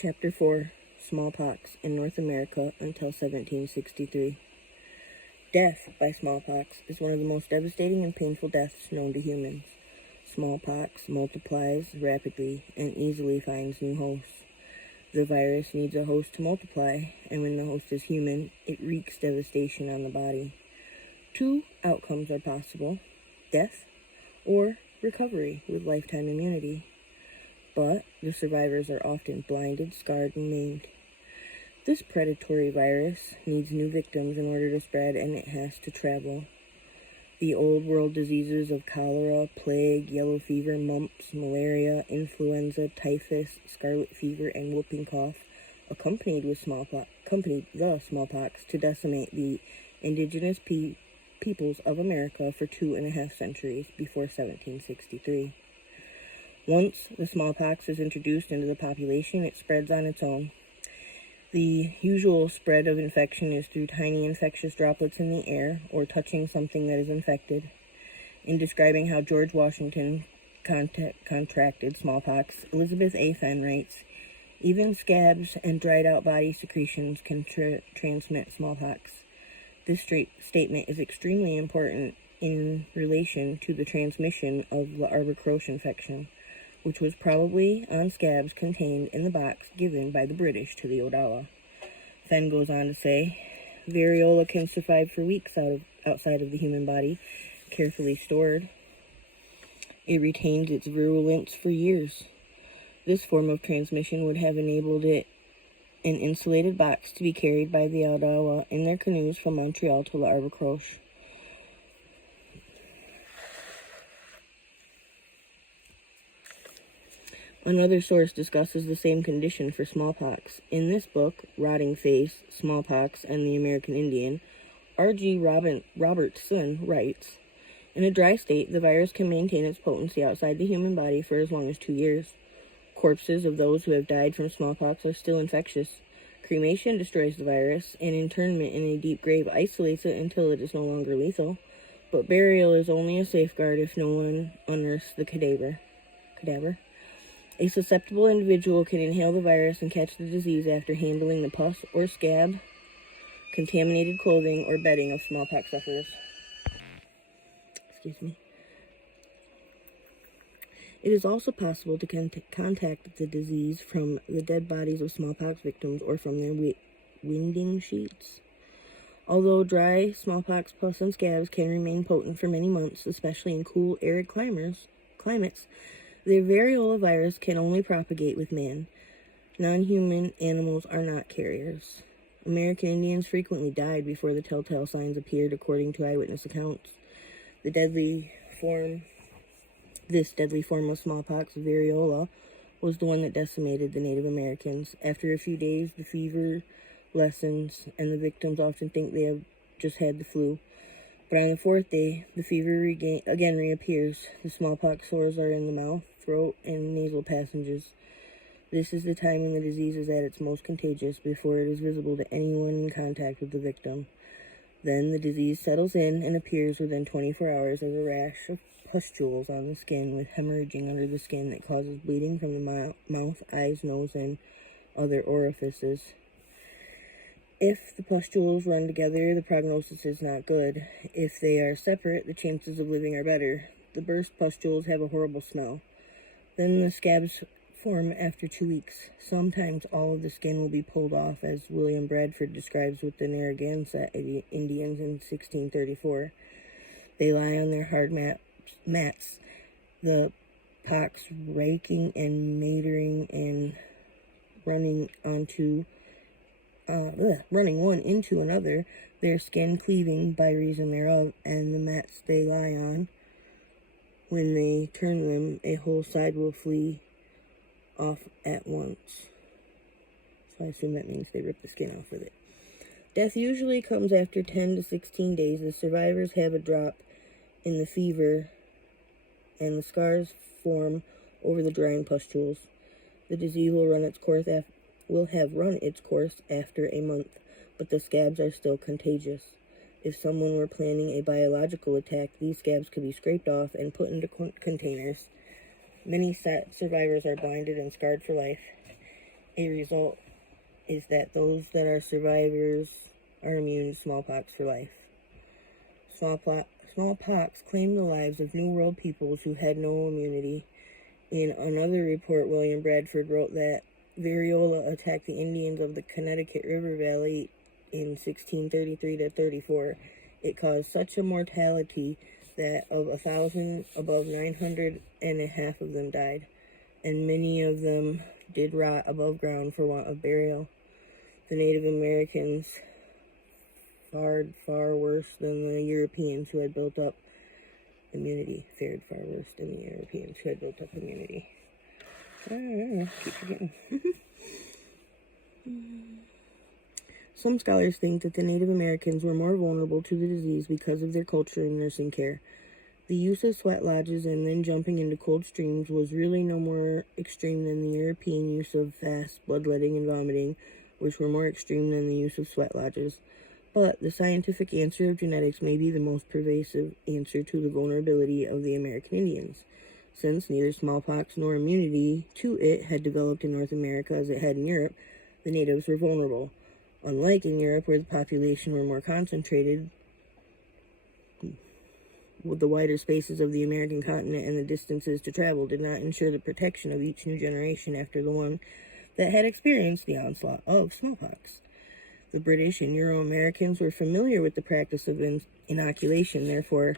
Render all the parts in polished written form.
Chapter 4, Smallpox in North America until 1763. Death by smallpox is one of the most devastating and painful deaths known to humans. Smallpox multiplies rapidly and easily finds new hosts. The virus needs a host to multiply, and when the host is human, it wreaks devastation on the body. Two outcomes are possible: death or recovery with lifetime immunity. But the survivors are often blinded, scarred, and maimed. This predatory virus needs new victims in order to spread, and it has to travel. The old world diseases of cholera, plague, yellow fever, mumps, malaria, influenza, typhus, scarlet fever, and whooping cough accompanied the smallpox to decimate the indigenous peoples of America for 2.5 centuries before 1763. Once the smallpox is introduced into the population, it spreads on its own. The usual spread of infection is through tiny infectious droplets in the air or touching something that is infected. In describing how George Washington contracted smallpox, Elizabeth A. Fenn writes, "Even scabs and dried out body secretions can transmit smallpox." This statement is extremely important in relation to the transmission of the Arbor Croche infection, which was probably on scabs contained in the box given by the British to the Odawa. Fenn goes on to say, variola can survive for weeks outside of the human body, carefully stored. It retains its virulence for years. This form of transmission would have enabled an insulated box to be carried by the Odawa in their canoes from Montreal to the Arbor Croche. Another source discusses the same condition for smallpox. In this book, Rotting Face, Smallpox, and the American Indian, R.G. Robertson writes, "In a dry state, the virus can maintain its potency outside the human body for as long as 2 years. Corpses of those who have died from smallpox are still infectious. Cremation destroys the virus, and internment in a deep grave isolates it until it is no longer lethal. But burial is only a safeguard if no one unearths the cadaver. A susceptible individual can inhale the virus and catch the disease after handling the pus or scab, contaminated clothing, or bedding of smallpox sufferers." It is also possible to contact the disease from the dead bodies of smallpox victims or from their winding sheets. Although dry smallpox pus and scabs can remain potent for many months, especially in cool, arid climates, the variola virus can only propagate with man. Non-human animals are not carriers. American Indians frequently died before the telltale signs appeared, according to eyewitness accounts. This deadly form of smallpox, variola, was the one that decimated the Native Americans. After a few days, the fever lessens, and the victims often think they have just had the flu. But on the 4th day, the fever again reappears. The smallpox sores are in the mouth, throat, and nasal passages. This is the time when the disease is at its most contagious, before it is visible to anyone in contact with the victim. Then the disease settles in and appears within 24 hours as a rash of pustules on the skin, with hemorrhaging under the skin that causes bleeding from the mouth, eyes, nose, and other orifices. If the pustules run together, the prognosis is not good. If they are separate, the chances of living are better. The burst pustules have a horrible smell. Then the scabs form after 2 weeks. Sometimes all of the skin will be pulled off, as William Bradford describes with the Narragansett Indians in 1634. They lie on their hard mats, the pox raking and matering and running one into another, their skin cleaving by reason thereof, and the mats they lie on, when they turn them, a whole side will flee off at once. So I assume that means they rip the skin off with it. Death usually comes after 10 to 16 days. The survivors have a drop in the fever, and the scars form over the drying pustules. The disease will have run its course after a month, but the scabs are still contagious. If someone were planning a biological attack, these scabs could be scraped off and put into containers. Many survivors are blinded and scarred for life. A result is that those that are survivors are immune to smallpox for life. Smallpox claimed the lives of New World peoples who had no immunity. In another report, William Bradford wrote that variola attacked the Indians of the Connecticut River Valley in 1633 to 34. It caused such a mortality that of 1,000, above 900 and a half of them died, and many of them did rot above ground for want of burial. The Native Americans fared far worse than the Europeans who had built up immunity. Fared far worse than the Europeans who had built up immunity. I don't know, keep forgetting. Some scholars think that the Native Americans were more vulnerable to the disease because of their culture and nursing care. The use of sweat lodges and then jumping into cold streams was really no more extreme than the European use of fast bloodletting and vomiting, which were more extreme than the use of sweat lodges. But the scientific answer of genetics may be the most pervasive answer to the vulnerability of the American Indians. Since neither smallpox nor immunity to it had developed in North America as it had in Europe, the natives were vulnerable. Unlike in Europe, where the population were more concentrated, with the wider spaces of the American continent and the distances to travel did not ensure the protection of each new generation after the one that had experienced the onslaught of smallpox. The British and Euro-Americans were familiar with the practice of inoculation, therefore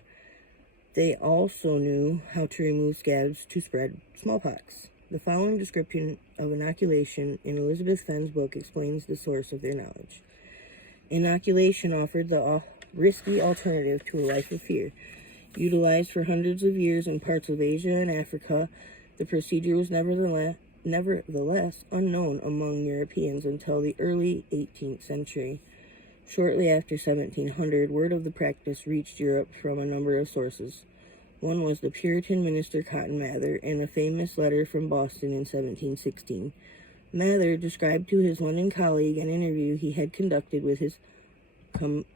they also knew how to remove scabs to spread smallpox. The following description of inoculation in Elizabeth Fenn's book explains the source of their knowledge. Inoculation offered the risky alternative to a life of fear. Utilized for hundreds of years in parts of Asia and Africa, the procedure was nevertheless unknown among Europeans until the early 18th century. Shortly after 1700, word of the practice reached Europe from a number of sources. One was the Puritan minister Cotton Mather in a famous letter from Boston in 1716. Mather described to his London colleague an interview he had conducted with his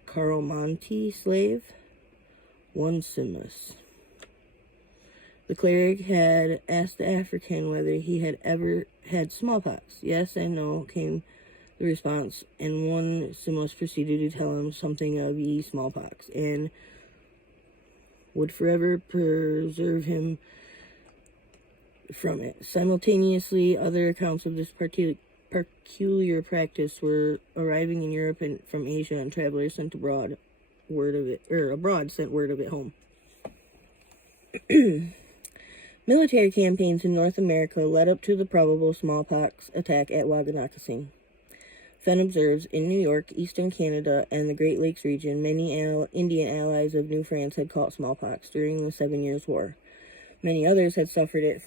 Coromantee slave, Onesimus. The cleric had asked the African whether he had ever had smallpox. Yes and no, came the response, and Onesimus proceeded to tell him something of ye smallpox, and would forever preserve him from it. Simultaneously, other accounts of this peculiar practice were arriving in Europe and from Asia, and travelers sent abroad sent word of it home. Military campaigns in North America led up to the probable smallpox attack at Waganakasing. Fenn observes, in New York, eastern Canada, and the Great Lakes region, many Indian allies of New France had caught smallpox during the 7 Years' War. Many others had suffered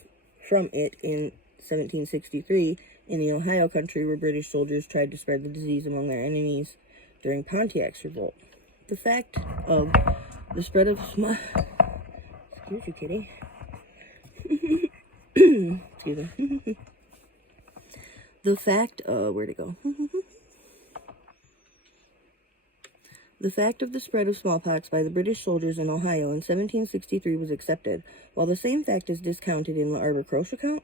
from it in 1763 in the Ohio country, where British soldiers tried to spread the disease among their enemies during Pontiac's revolt. The fact of the spread of Excuse you, kitty. Excuse me. The fact of the spread of smallpox by the British soldiers in Ohio in 1763 was accepted, while the same fact is discounted in the Arbor-Croce account, ?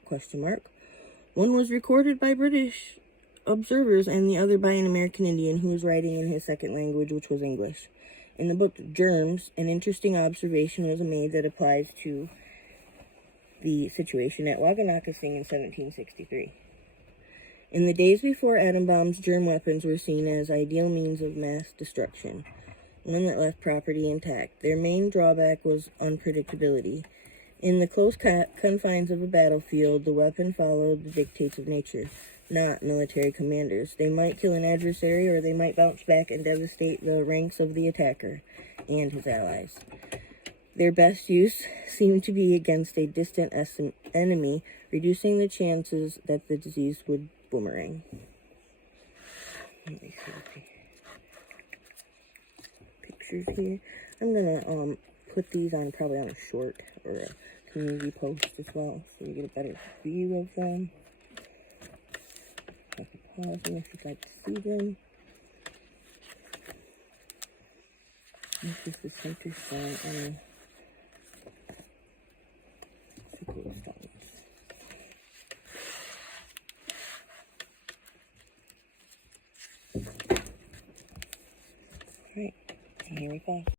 One was recorded by British observers and the other by an American Indian who was writing in his second language, which was English. In the book Germs, an interesting observation was made that applies to the situation at Waganakasing in 1763. In the days before atom bombs, germ weapons were seen as ideal means of mass destruction, one that left property intact. Their main drawback was unpredictability. In the close confines of a battlefield, the weapon followed the dictates of nature, not military commanders. They might kill an adversary, or they might bounce back and devastate the ranks of the attacker and his allies. Their best use seemed to be against a distant enemy, reducing the chances that the disease would boomerang. Let me see pictures here. I'm gonna put these on probably on a short or a community post as well, so you get a better view of them. I can pause them if you'd like to see them. This is the center stone and circle stones. Right. And here we go.